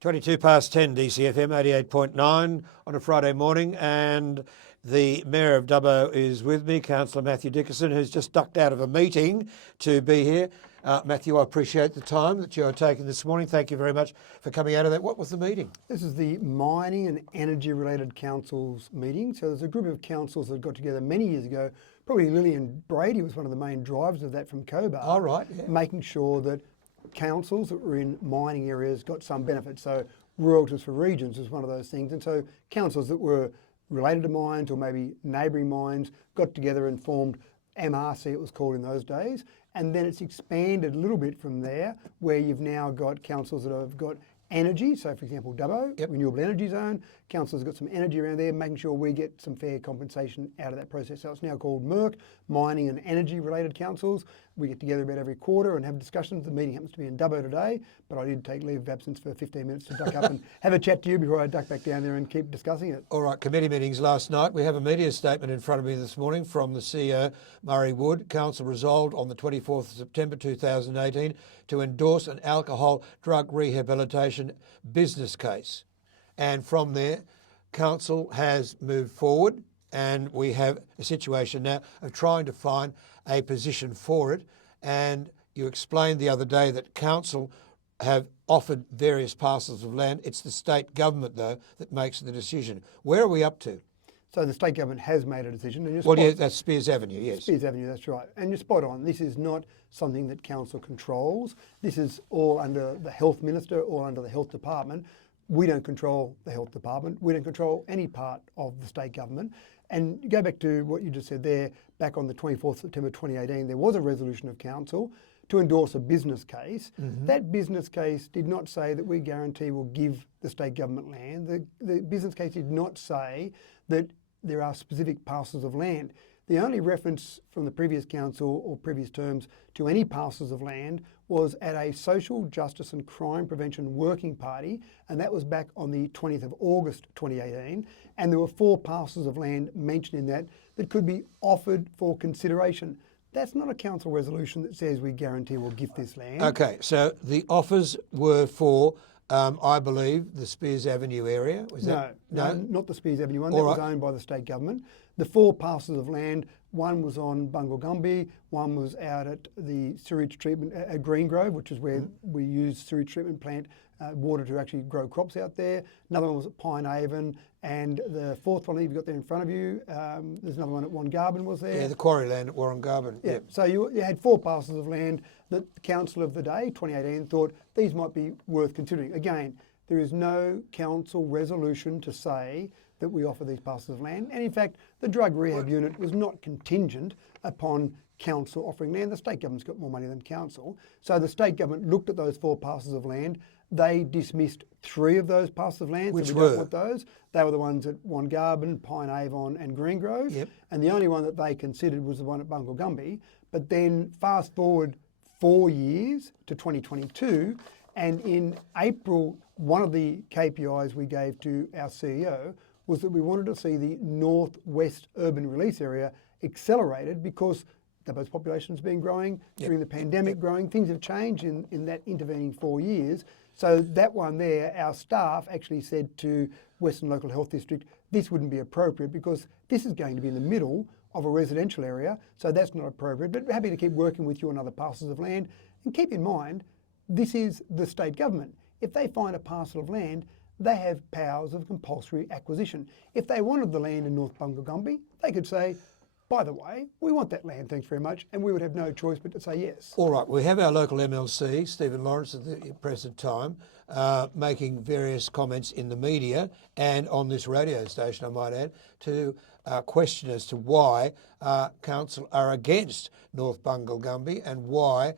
22 past 10 DCFM 88.9 on a Friday morning, and the Mayor of Dubbo is with me, Councillor Matthew Dickerson, who's just ducked out of a meeting to be here. Matthew, I appreciate the time that you're taking this morning. Thank you very much for coming out of that. What was the meeting? This is the Mining and Energy Related Councils meeting. So there's a group of councils that got together many years ago. Probably Lillian Brady was one of the main drivers of that from Cobar. Oh, right, yeah. Making sure that councils that were in mining areas got some benefit. So royalties for regions was one of those things. And so councils that were related to mines or maybe neighbouring mines got together and formed MRC, it was called in those days. And then it's expanded a little bit from there, where you've now got councils that have got energy. So, for example, Dubbo, Renewable Energy Zone, councils have got some energy around there, making sure we get some fair compensation out of that process. So it's now called MERC, Mining and Energy Related Councils. We get together about every quarter and have discussions. The meeting happens to be in Dubbo today, but I did take leave of absence for 15 minutes to duck up and have a chat to you before I duck back down there and keep discussing it. All right, committee meetings last night. We have a media statement in front of me this morning from the CEO, Murray Wood. Council resolved on the 24th of September 2018 to endorse an alcohol drug rehabilitation business case. And from there, Council has moved forward, and we have a situation now of trying to find a position for it. And you explained the other day that Council have offered various parcels of land. It's the state government, though, that makes the decision. Where are we up to? So the state government has made a decision. And yeah, that's Spears Avenue, yes. Spears Avenue, that's right. And you're spot on. This is not something that council controls. This is all under the health minister or under the health department. We don't control the health department. We don't control any part of the state government. And go back to what you just said there, back on the 24th September 2018, there was a resolution of council to endorse a business case. Mm-hmm. That business case did not say that we guarantee we'll give the state government land. The business case did not say that there are specific parcels of land. The only reference from the previous council or previous terms to any parcels of land was at a social justice and crime prevention working party, and that was back on the 20th of August 2018, and there were 4 parcels of land mentioned in that could be offered for consideration. That's not a council resolution that says we guarantee we'll give this land. Okay, so the offers were for, I believe, the Spears Avenue area? No, not the Spears Avenue one. That was owned by the state government. The 4 parcels of land, one was on Bungle Gumby, one was out at the sewage treatment at Green Grove, which is where we use sewage treatment plant water to actually grow crops out there. Another one was at Pine Haven, and the 4th one that you've got there in front of you, there's another one at Warringarbin was there. Yeah, the quarry land at Warringarbin. Yeah, yep. So you had 4 parcels of land that the council of the day, 2018, thought these might be worth considering. Again, there is no council resolution to say that we offer these parcels of land. And in fact, the drug rehab unit was not contingent upon council offering land. The state government's got more money than council. So the state government looked at those 4 parcels of land. They dismissed 3 of those parcels of land. Which so we don't want those. They were the ones at Warringarbin, Pine Avon and Green Grove. Yep. And the only one that they considered was the one at Bungle Gumby. But then fast forward 4 years to 2022, and in April, one of the KPIs we gave to our CEO was that we wanted to see the northwest urban release area accelerated because Dubbo's population has been growing, during the pandemic growing. Things have changed in that intervening 4 years. So that one there, our staff actually said to Western Local Health District, this wouldn't be appropriate because this is going to be in the middle of a residential area, so that's not appropriate. But we're happy to keep working with you on other parcels of land. And keep in mind, this is the state government. If they find a parcel of land, they have powers of compulsory acquisition. If they wanted the land in North Bungle Gumby, they could say, by the way, we want that land, thanks very much, and we would have no choice but to say yes. All right, we have our local MLC, Stephen Lawrence, at the present time, making various comments in the media and on this radio station, I might add, to question as to why council are against North Bungle Gumby and why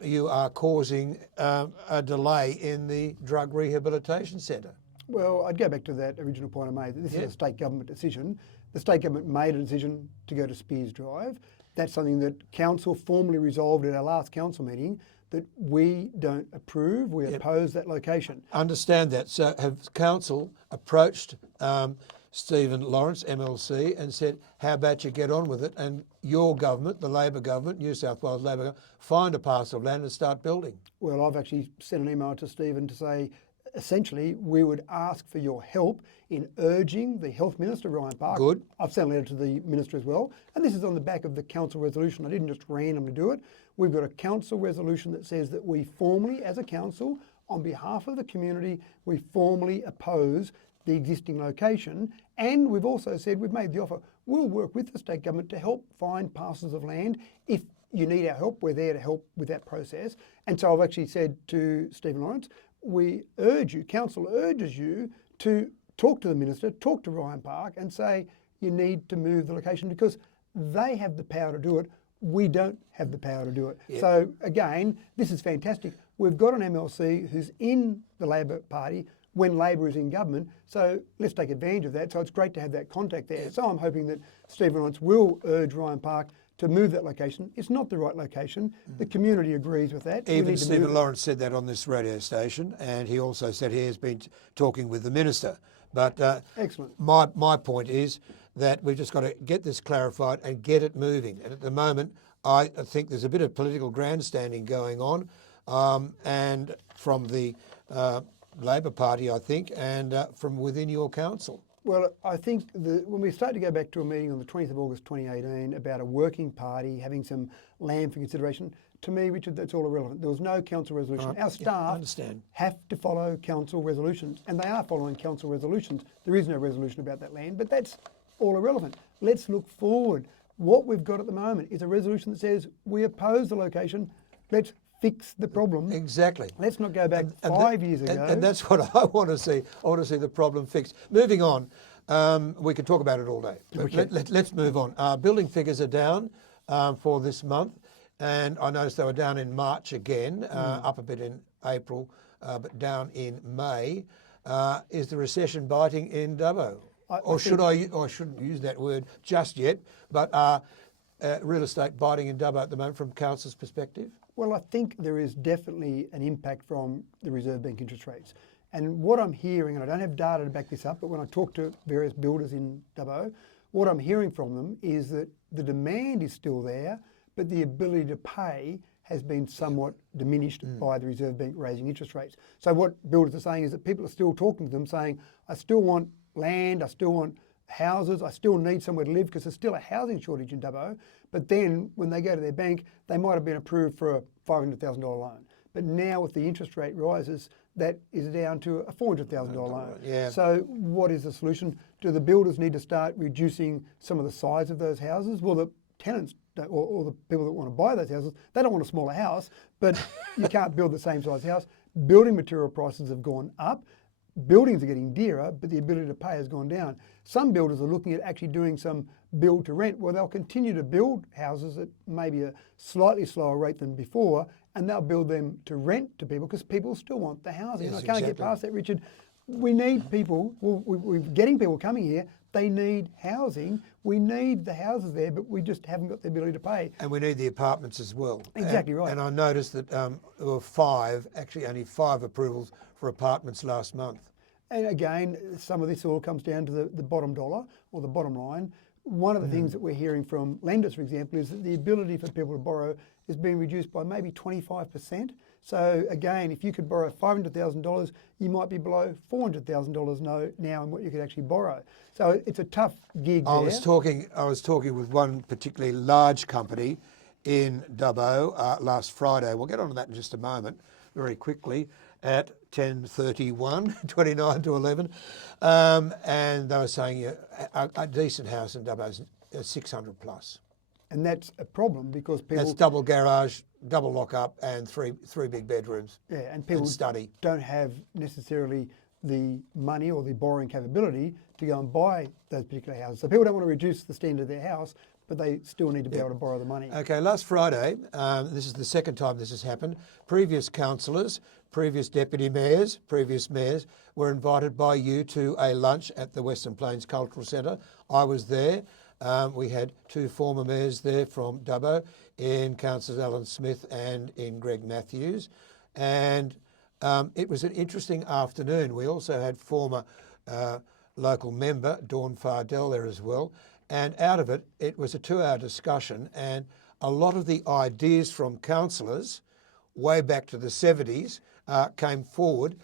you are causing a delay in the drug rehabilitation centre. Well, I'd go back to that original point I made. This is a state government decision. The state government made a decision to go to Spears Drive. That's something that council formally resolved at our last council meeting that we don't approve. We oppose that location. Understand that. So have council approached Stephen Lawrence, MLC, and said, how about you get on with it and your government, the Labor government, New South Wales Labor government, find a parcel of land and start building? Well, I've actually sent an email to Stephen to say, essentially, we would ask for your help in urging the Health Minister, Ryan Park. Good. I've sent a letter to the Minister as well. And this is on the back of the council resolution. I didn't just randomly do it. We've got a council resolution that says that we formally, as a council, on behalf of the community, we formally oppose the existing location. And we've also said, we've made the offer, we'll work with the state government to help find parcels of land. If you need our help, we're there to help with that process. And so I've actually said to Stephen Lawrence, we urge you, council urges you to talk to the minister, talk to Ryan Park and say you need to move the location because they have the power to do it. We don't have the power to do it. Yep. So again, this is fantastic. We've got an MLC who's in the Labor Party when Labor is in government. So let's take advantage of that. So it's great to have that contact there. So I'm hoping that Stephen Lawrence will urge Ryan Park to move that location. It's not the right location. The community agrees with that. Even Stephen Lawrence said that on this radio station, and he also said he has been talking with the minister. But excellent. My point is that we've just got to get this clarified and get it moving. And at the moment, I think there's a bit of political grandstanding going on, and from the Labor Party, I think, and from within your council. Well, I think when we start to go back to a meeting on the 20th of August 2018 about a working party having some land for consideration, to me, Richard, that's all irrelevant. There was no council resolution. Our staff have to follow council resolutions, and they are following council resolutions. There is no resolution about that land, but that's all irrelevant. Let's look forward. What we've got at the moment is a resolution that says we oppose the location. Let's fix the problem. Exactly. Let's not go back 5 years ago. And that's what I want to see. I want to see the problem fixed. Moving on, we could talk about it all day. Let's move on. Building figures are down for this month, and I noticed they were down in March again, up a bit in April, but down in May. Is the recession biting in Dubbo? I shouldn't use that word just yet, but real estate biting in Dubbo at the moment from council's perspective? Well, I think there is definitely an impact from the Reserve Bank interest rates. And what I'm hearing, and I don't have data to back this up, but when I talk to various builders in Dubbo, what I'm hearing from them is that the demand is still there, but the ability to pay has been somewhat diminished by the Reserve Bank raising interest rates. So what builders are saying is that people are still talking to them saying, I still want land, I still want houses, I still need somewhere to live because there's still a housing shortage in Dubbo. But then when they go to their bank, they might have been approved for a $500,000 loan. But now with the interest rate rises, that is down to a $400,000 loan. Yeah. So what is the solution? Do the builders need to start reducing some of the size of those houses? Well, the tenants or the people that want to buy those houses, they don't want a smaller house, but you can't build the same size house. Building material prices have gone up. Buildings are getting dearer, but the ability to pay has gone down. Some builders are looking at actually doing some build to rent where they'll continue to build houses at maybe a slightly slower rate than before, and they'll build them to rent to people because people still want the housing. Yes, I can't get past that, Richard. We need people, we're getting people coming here, they need housing. We need the houses there, but we just haven't got the ability to pay. And we need the apartments as well. Exactly right. And I noticed that there were only five approvals for apartments last month. And again, some of this all comes down to the bottom dollar or the bottom line. One of the things that we're hearing from lenders, for example, is that the ability for people to borrow is being reduced by maybe 25%. So again, if you could borrow $500,000, you might be below $400,000 now in what you could actually borrow. So it's a tough gig there. I was talking with one particularly large company in Dubbo last Friday. We'll get on to that in just a moment, very quickly, at 10:31, 29 to 11. And they were saying a decent house in Dubbo is 600 plus. And that's a problem because people... That's double garage, double lock-up and three big bedrooms. Yeah, and people don't have necessarily the money or the borrowing capability to go and buy those particular houses. So people don't want to reduce the standard of their house, but they still need to be able to borrow the money. Okay, last Friday, this is the second time this has happened, previous councillors, previous deputy mayors, previous mayors were invited by you to a lunch at the Western Plains Cultural Centre. I was there. We had two former mayors there from Dubbo, in Councillors Alan Smith and in Greg Matthews. And it was an interesting afternoon. We also had former local member, Dawn Fardell, there as well. And out of it, it was a 2-hour discussion, and a lot of the ideas from councillors way back to the 70s came forward.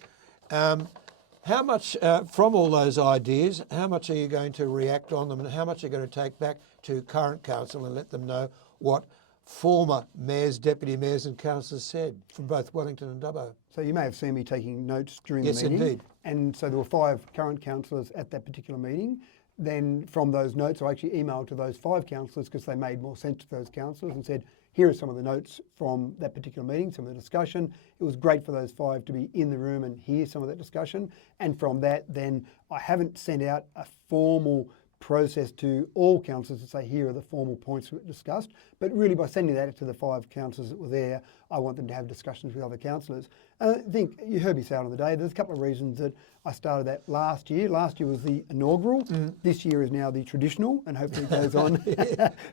How much, from all those ideas, how much are you going to react on them, and how much are you going to take back to current council and let them know what former mayors, deputy mayors and councillors said from both Wellington and Dubbo? So you may have seen me taking notes during Yes, the meeting. indeed. And so there were 5 current councillors at that particular meeting. Then from those notes, I actually emailed to those 5 councillors because they made more sense to those councillors and said, here are some of the notes from that particular meeting, some of the discussion. It was great for those 5 to be in the room and hear some of that discussion. And from that, then I haven't sent out a formal process to all councillors to say, here are the formal points we discussed. But really by sending that to the 5 councillors that were there, I want them to have discussions with other councillors. And I think you heard me say it on the day, there's a couple of reasons that I started that last year. Last year was the inaugural. This year is now the traditional, and hopefully it goes on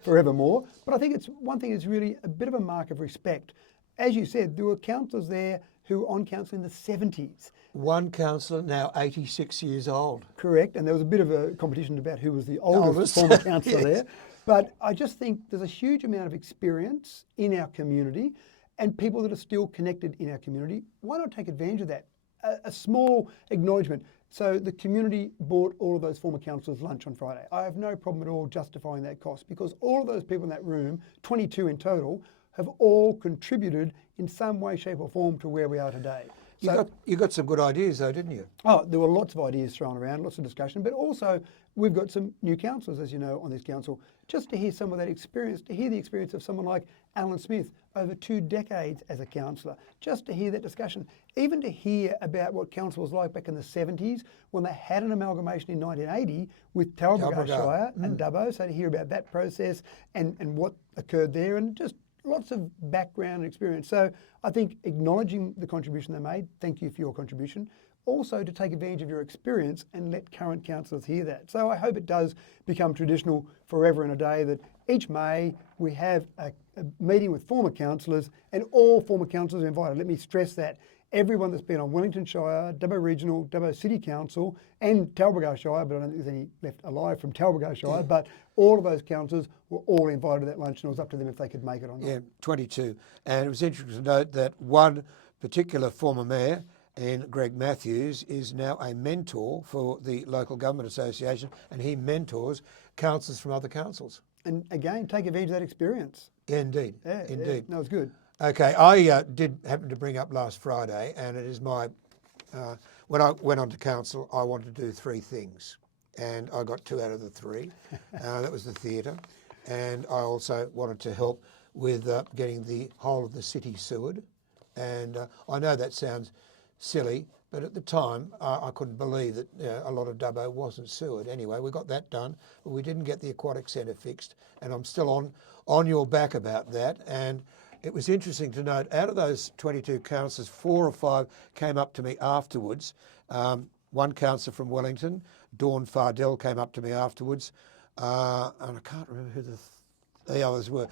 forevermore. But I think it's one thing is really a bit of a mark of respect. As you said, there were councillors there who were on council in the 70s. One councillor now 86 years old. Correct, and there was a bit of a competition about who was the oldest former councillor Yes. there. But I just think there's a huge amount of experience in our community and people that are still connected in our community. Why not take advantage of that? A small acknowledgement. So the community bought all of those former councillors lunch on Friday. I have no problem at all justifying that cost because all of those people in that room, 22 in total, have all contributed in some way, shape or form to where we are today. You got some good ideas though, didn't you? Oh, there were lots of ideas thrown around, lots of discussion, but also we've got some new councillors, as you know, on this council. Just to hear some of that experience, to hear the experience of someone like Alan Smith over 2 decades as a councillor, just to hear that discussion, even to hear about what council was like back in the 70s when they had an amalgamation in 1980 with Talbragar Shire and Dubbo, so to hear about that process and what occurred there and just lots of background and experience. So I think acknowledging the contribution they made, thank you for your contribution. Also to take advantage of your experience and let current councillors hear that. So I hope it does become traditional forever and a day that each May we have a meeting with former councillors and all former councillors are invited. Let me stress that. Everyone that's been on Wellington Shire, Dubbo Regional, Dubbo City Council and Talbragar Shire, but I don't think there's any left alive from Talbragar Shire, but all of those councillors were all invited to that lunch and it was up to them if they could make it or not. Yeah, 22. And it was interesting to note that one particular former mayor, Greg Matthews, is now a mentor for the Local Government Association and he mentors councillors from other councils. And again, take advantage of that experience. Yeah, indeed, indeed. Yeah, that was good. Okay, I did happen to bring up last Friday, and it is my, when I went on to council, I wanted to do 3 things, and I got 2 out of the 3. That was the theatre, and I also wanted to help with getting the whole of the city sewered. And I know that sounds silly, but at the time, I couldn't believe that a lot of Dubbo wasn't sewered. Anyway, we got that done, but we didn't get the aquatic centre fixed, and I'm still on your back about that. And it was interesting to note, out of those 22 councillors, 4 or 5 came up to me afterwards. One councillor from Wellington, Dawn Fardell, came up to me afterwards, and I can't remember who the others were,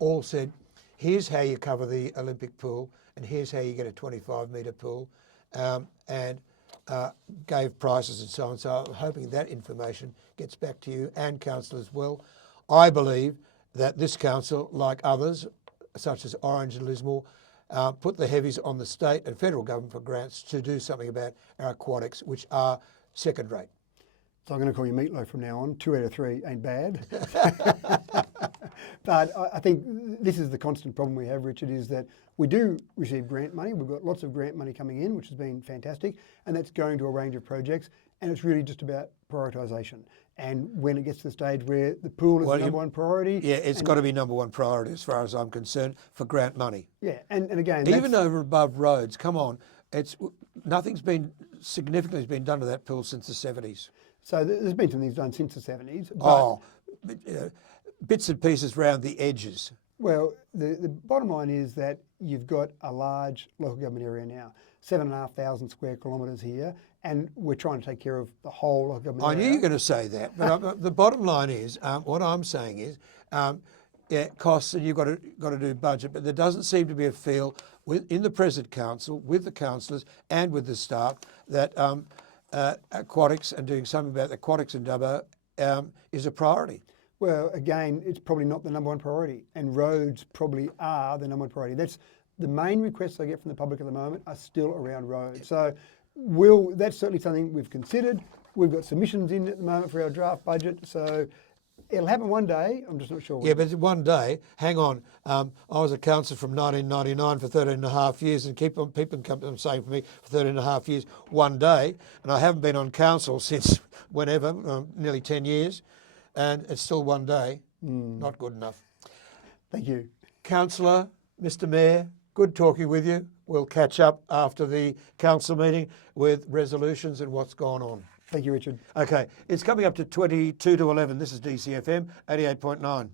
all said, here's how you cover the Olympic pool, and here's how you get a 25-metre pool, and gave prices and so on. So I'm hoping that information gets back to you and council as well. I believe that this council, like others, such as Orange and Lismore, put the heavies on the state and federal government for grants to do something about our aquatics, which are second rate. So I'm going to call you Meatloaf from now on. 2 out of 3 ain't bad. But I think this is the constant problem we have, Richard, is that we do receive grant money. We've got lots of grant money coming in, which has been fantastic, and that's going to a range of projects, and it's really just about prioritisation. And when it gets to the stage where the pool is the number one priority... Yeah, it's got to be number one priority as far as I'm concerned for grant money. Yeah, and again... Even over above roads, come on, nothing's been significantly been done to that pool since the 70s. So there's been some things done since the 70s. But, bits and pieces round the edges. Well, the bottom line is that you've got a large local government area now, 7,500 square kilometres here, and we're trying to take care of the whole local government area. I knew you were going to say that, but the bottom line is, what I'm saying is, costs, and you've got to do budget, but there doesn't seem to be a feel in the present council, with the councillors and with the staff, that aquatics and doing something about the aquatics in Dubbo is a priority. Well, again, it's probably not the number one priority, and roads probably are the number one priority. That's the main requests I get from the public at the moment are still around roads. So that's certainly something we've considered. We've got submissions in at the moment for our draft budget, so it'll happen one day. I'm just not sure when. Yeah, but one day, hang on. I was a councillor from 1999 for 13 and a half years, and people come saying for me for 13 and a half years, one day, and I haven't been on council since whenever, nearly 10 years, and it's still one day. Not good enough. Thank you. Councillor, Mr Mayor, good talking with you. We'll catch up after the council meeting with resolutions and what's gone on. Thank you, Richard. Okay, it's coming up to 22 to 11. This is DCFM 88.9.